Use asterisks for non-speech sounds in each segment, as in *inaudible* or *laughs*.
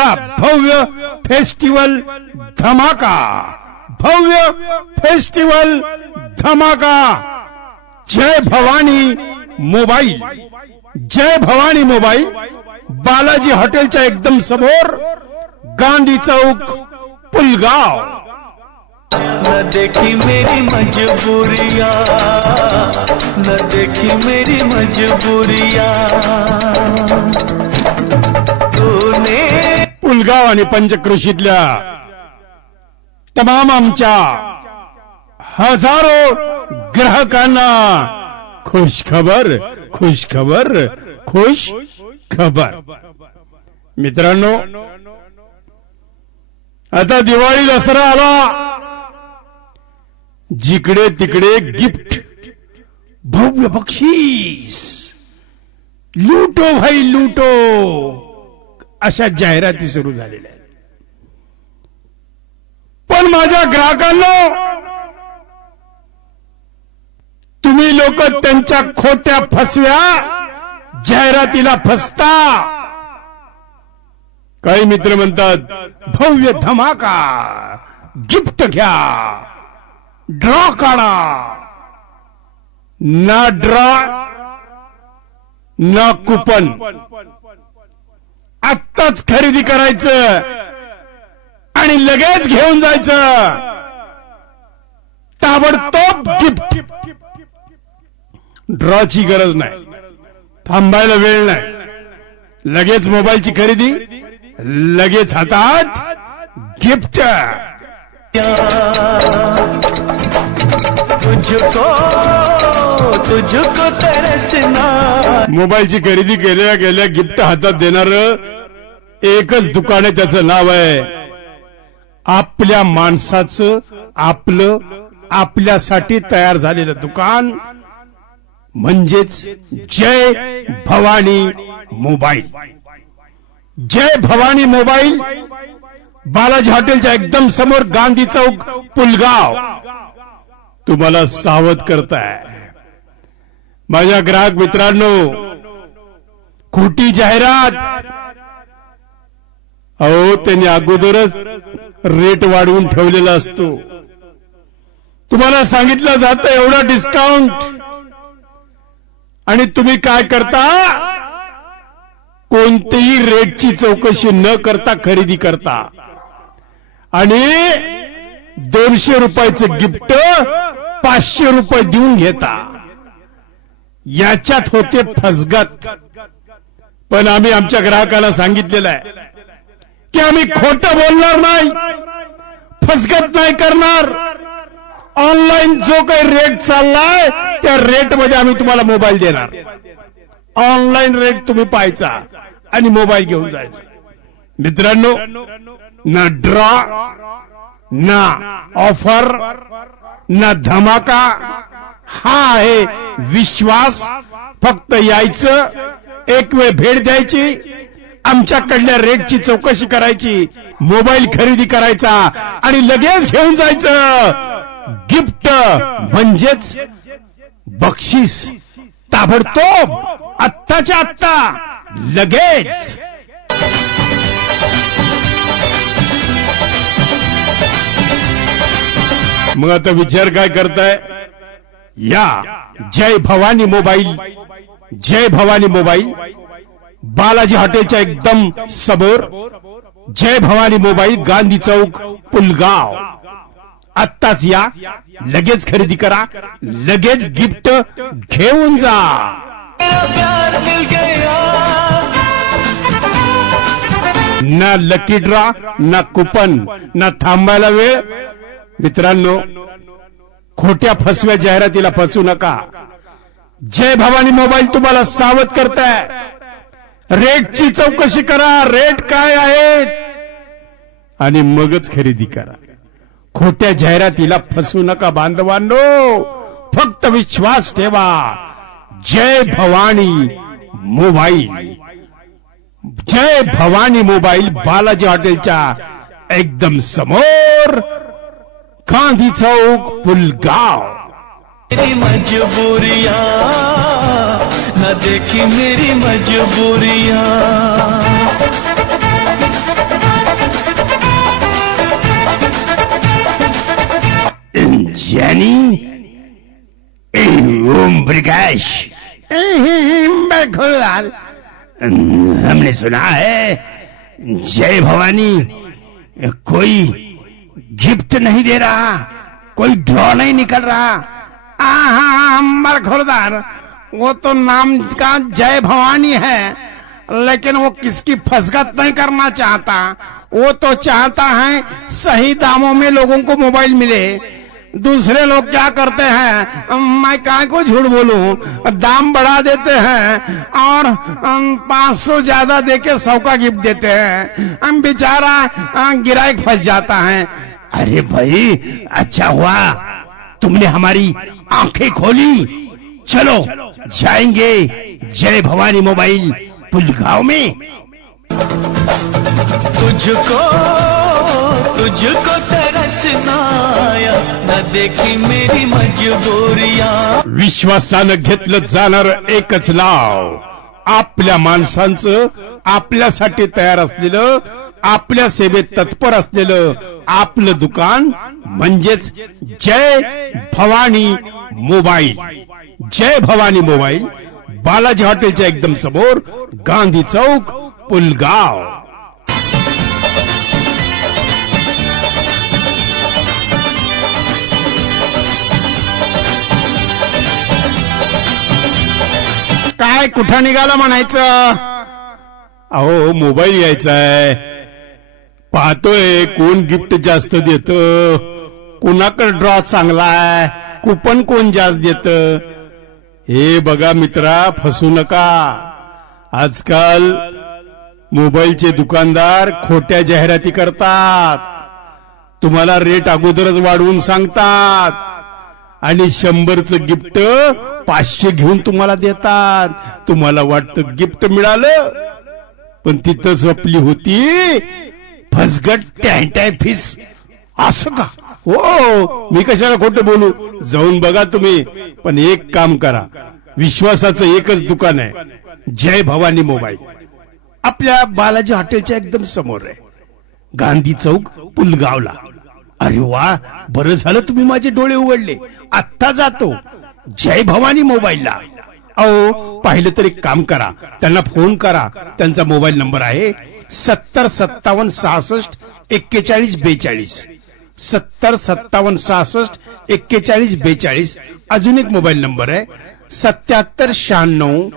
करा भव्य फेस्टिवल धमाका। भव्य फेस्टिवल धमाका। जय भवानी मोबाईल। जय भवानी मोबाईल। बालाजी हॉटेलच्या एकदम समोर गांधी चौक पुलगाव। न देखी मेरी मजबूरिया न देखी मेरी मजबूरिया। तूने पुलगाव आणि पंचकृषीतल्या तमाम आमच्या हजारो ग्राहकांना खुश खबर खुश खबर खुश खबर मित्रांनो आता दिवाळी दसरा आला. जिकडे तिकडे गिफ्ट भव्य बक्षीस. लूटो भाई लूटो. अशा जाहिराती सुरू झालेल्या आहेत. पण माझ्या ग्राहकांना तुम्ही लोक त्यांच्या खोट्या फसव्या जाहिरातीला फसता. काही मित्र म्हणतात भव्य धमाका गिफ्ट घ्या ड्रॉ काढा. ना ड्रॉ ना कुपन. आत्ताच खरेदी करायचं आणि लगेच घेऊन जायचं. ताबडतोब गिफ्ट ड्रॉची गरज नाही. थांबायला वेळ नाही. लगेच मोबाईलची खरेदी लगेच हातात गिफ्ट तुझको तुझको तरसना. मोबाईलची खरेदी केल्या गेल्या गिफ्ट हातात देणार एकच दुकान आहे त्याचं नाव आहे आपल्या माणसाचं आपलं आपल्यासाठी तयार झालेलं दुकान. म्हणजेच जय भवानी मोबाईल. जय भवानी मोबाईल. बालाजी हॉटेलच्या एकदम समोर गांधी चौक पुलगाव. तुम्हाला सावध करताय. माझ्या ग्राहक मित्रांनो खोटी जाहिरात अहो त्यांनी अगोदरच रेट वाढवून ठेवलेला असतो. तुम्हाला सांगितलं जातं एवढा डिस्काउंट आणि तुम्ही काय करता? कोणतीही रेटची चौकशी न करता खरेदी करता. आणि दोनशे रुपयाचं गिफ्ट पाचशे रुपये देऊन घेता. याच्यात होते फसगत. पण आम्ही आमच्या ग्राहकाला सांगितलेलं आहे की आम्ही खोट बोलणार नाही फसगत नाही करणार. ऑनलाईन जो काही रेट चाललाय त्या रेटमध्ये आम्ही तुम्हाला मोबाईल देणार. ऑनलाईन रेट तुम्ही पाहायचा आणि मोबाईल घेऊन जायचा. मित्रांनो ना ड्रॉ ना ऑफर ना धमाका हा आहे विश्वास. फक्त यायचं एक वेळ भेट द्यायची आमच्याकडल्या रेटची चौकशी करायची मोबाईल खरेदी करायचा आणि लगेच घेऊन जायचं. गिफ्ट म्हणजेच बक्षीस ताबडतोब आत्ताच्या आत्ता लगेच. मग आता विचार काय करताय? या जय भवानी मोबाईल जय भवानी मोबाईल. बालाजी हॉटेलच्या एकदम समोर जय भवानी मोबाईल गांधी चौक पुलगाव. आत्ताच या. लगेच खरेदी करा. लगेच गिफ्ट घेऊन जा. ना लकी ड्रॉ ना कुपन ना थांबायला वेळ. मित्रांनो खोट्या फसव्या जाहिरातीला फसू नका. जय भवानी मोबाईल तुम्हाला सावध करताय. रेटची चौकशी करा रेट काय आहेत? आणि मगच खरेदी करा. खोट्या जाहिरातीला फसू नका बांधवांनो. फक्त विश्वास ठेवा. जय भवानी मोबाईल. जय भवानी मोबाईल बालाजी हॉटेलच्या एकदम समोर गांधी चौक पुलगाव. मजबुरिया. देखी मेरी मजबूरियाँ। यानी ओम प्रकाश। हमने सुना है, जय भवानी, कोई गिफ्ट नहीं दे रहा, कोई ड्रॉ नहीं निकल रहा। आहा अम्बर खोलदार वो तो नाम का जय भवानी है, लेकिन वो किसकी फसगत नहीं करना चाहता? वो तो चाहता है सही दामों में लोगों को मोबाइल मिले। दूसरे लोग क्या करते हैं? मैं काय को झूठ बोलूँ? दाम बढ़ा देते हैं और पाँच सौ ज़्यादा देके सौ का गिफ्ट देते हैं। हम बेचारा गिरायक फंस जाता है। अरे भाई अच्छा हुआ। तुमने हमारी आँखें खोली। चलो जाएंगे जय भवानी मोबाइल पुलगांव में। तुझको तुझको तरसना न देखी मेरी मजबूरियां। विश्वासानं घेतलं जाणार एकच नाव आपल्या माणसांचं आपल्यासाठी तयार असलेलं आपल्या सेवेत तत्पर असलेलं आपलं दुकान म्हणजेच जय भवानी मोबाईल. जय भवानी मोबाईल. बालाजी हॉटेलच्या एकदम समोर गांधी चौक पुलगाव. काय कुठं निघालं म्हणायचं? अहो मोबाईल यायचा आहे पाहतोय कोण गिफ्ट जास्त देत? कोणाकडे ड्रॉ चांगला आहे? कुपन कोण जास्त देत? हे बघा मित्रा फसू नका. आजकाल मोबाईलचे दुकानदार खोट्या जाहिराती करतात. तुम्हाला रेट अगोदरच वाढवून सांगतात. आणि शंभरचं गिफ्ट पाचशे घेऊन तुम्हाला देतात. तुम्हाला वाटतं गिफ्ट मिळालं पण तिथंच आपली होती. फसगट टॅय फीस असं का? हो मी कशाला खोटं बोलू? जाऊन बघा तुम्ही. पण एक काम करा. विश्वासाचं एकच दुकान आहे. जय भवानी मोबाईल. आपल्या बालाजी हॉटेलच्या एकदम समोर आहे. गांधी चौक पुलगावला. अरे वा बरं झालं तुम्ही माझे डोळे उघडले. आत्ता जातो. जय भवानी मोबाईलला. अहो पाहिलं तर एक काम करा. त्यांना फोन करा. त्यांचा मोबाईल नंबर आहे सत्तर सत्तावन्न सहासष्ट एक्केचाळीस बेचाळीस. सत्तर सत्तावन्न सहासष्ट एक्केचाळीस बेचाळीस. अजून एक मोबाईल नंबर आहे. सत्याहत्तर शहाण्णव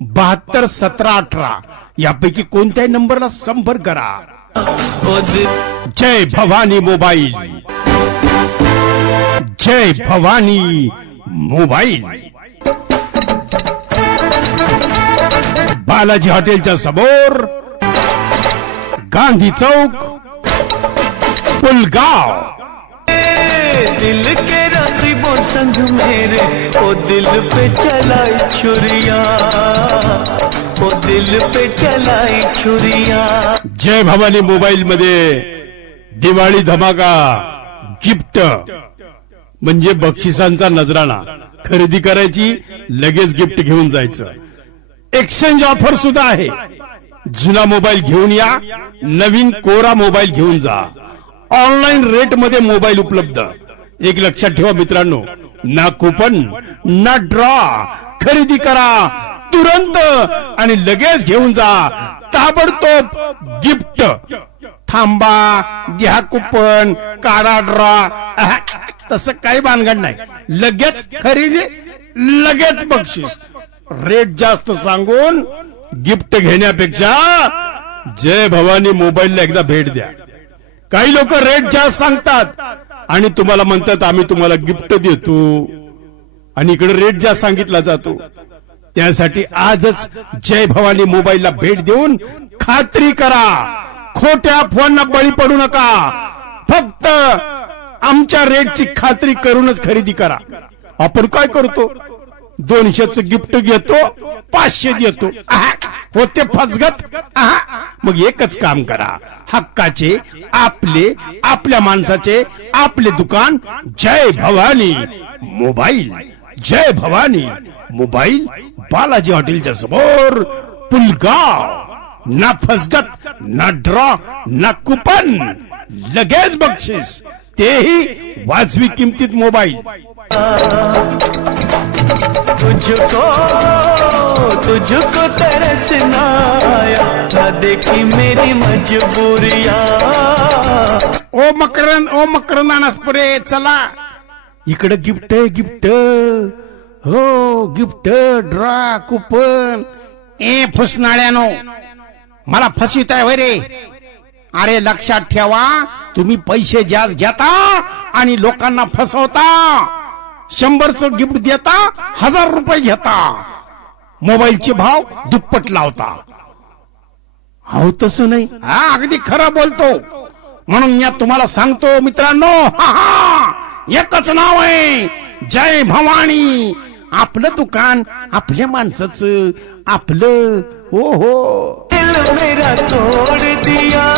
बहात्तर सतरा अठरा. यापैकी कोणत्याही नंबरला संपर्क करा. जय भवानी मोबाईल. जय भवानी मोबाईल. बालाजी हॉटेलच्या समोर गांधी चौक पुलगाव। दिल के रकीबों संग मेरे ओ दिल पे चलाई छुरिया ओ दिल पे चलाई छुरिया जय भवानी मोबाईल मध्ये दिवाळी धमाका गिफ्ट म्हणजे बक्षिसांचा नजराणा। खरेदी करायची लगेच गिफ्ट घेऊन जायचं। एक्सचेंज ऑफर सुद्धा आहे। जुना मोबाईल घेऊन या नवीन कोरा मोबाईल घेऊन जा. ऑनलाईन रेटमध्ये मोबाईल उपलब्ध. एक लक्षात ठेवा मित्रांनो ना कुपन ना ड्रॉ खरेदी करा तुरंत आणि लगेच घेऊन जा. ताबडतोब गिफ्ट थांबा घ्या कुपन काढा ड्रॉ तसं काही भानगड नाही. लगेच खरेदी लगेच बक्षीस. रेट जास्त सांगून गिफ्ट घेण्यापेक्षा जय भवानी मोबाईलला एकदा भेट द्या. काही लोक रेट जास्त सांगतात आणि तुम्हाला म्हणतात आम्ही तुम्हाला गिफ्ट देतो. आणि इकडे रेट जास्त सांगितला जातो. त्यासाठी आजच जय भवानी मोबाईलला भेट देऊन खात्री करा. खोट्या फोनना बळी पडू नका. फक्त आमच्या रेटची खात्री करूनच खरेदी करा. आपण काय करतो? दोनशेच गिफ्ट घेतो पाचशे देतो. आहा, होते फसगत. आहा. मग एकच काम करा. हक्काचे आपले आपल्या माणसाचे आपले दुकान जय भवानी मोबाईल. जय भवानी मोबाईल बालाजी हॉटेलच्या समोर. पुलगाव ना फसगत ना ड्रॉ ना कुपन. लगेच बक्षीस. तेही वाजवी किमतीत मोबाईल. तुझको तुझको तरसना आया देखी मेरी मजबूरिया। ओ मकरंद ओ मकरन अनासपुरे चला। इकडे गिफ्ट गिफ्ट. हो गिफ्ट ड्रा कुपन. ए फुसनाळ्यानो मला फसविताय होय रे. अरे लक्षात ठेवा तुम्ही पैसे जास्त घेता आणि लोकांना फसवता. शंभरचं गिफ्ट देता हजार रुपये घेता. मोबाईलचे भाव दुप्पट लावता. अहो तसं नाही. हा अगदी खरं बोलतो. म्हणून या तुम्हाला सांगतो मित्रांनो हा हा एकच नाव आहे. जय भवानी. आपलं दुकान आपल्या माणसाचं. आपलं हो हो मेरा तोड़ दिया।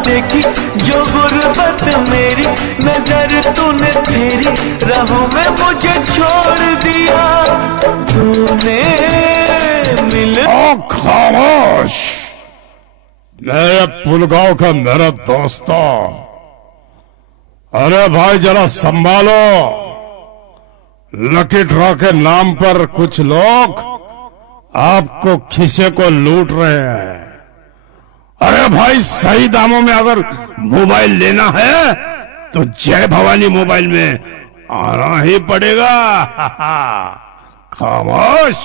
देखी जो गुर्बत मेरी, नज़र तूने मुझे छोड़ दिया। तूने मिल खामोश! मेरे पुलगांव का मेरा दोस्तों। अरे भाई, जरा संभालो। लकी ड्रॉ के नाम पर कुछ लोग आपको खिसे को लूट रहे हैं। अरे भाई सही दामों में अगर मोबाइल लेना है तो जय भवानी मोबाइल में आना ही पड़ेगा। *laughs* खामोश।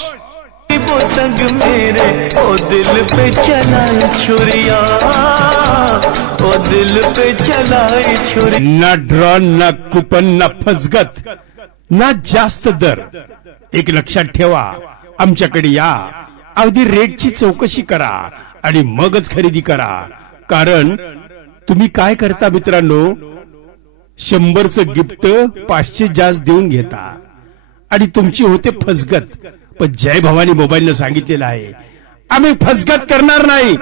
संग मेरे ओ दिल पे चलाई छुरिया। ओ दिल पे चलाई छुरी न ड्रॉ न कुपन न फसगत न जास्त दर। एक लक्षात ठेवा। आमच्याकडे या. अगदी रेटची चौकशी करा आणि मगच खरेदी करा. कारण तुम्ही काय करता मित्रांनो? शंभरचं गिफ्ट पाचशे जास्त देऊन घेता. आणि तुमची होते फसगत. पण जय भवानी मोबाईलनं सांगितलेलं आहे. आम्ही फसगत करणार नाही.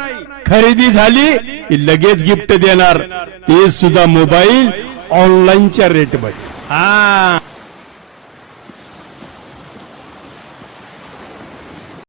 खरेदी झाली की लगेच गिफ्ट देणार. ते सुद्धा मोबाईल ऑनलाईनच्या रेटमध्ये. हा.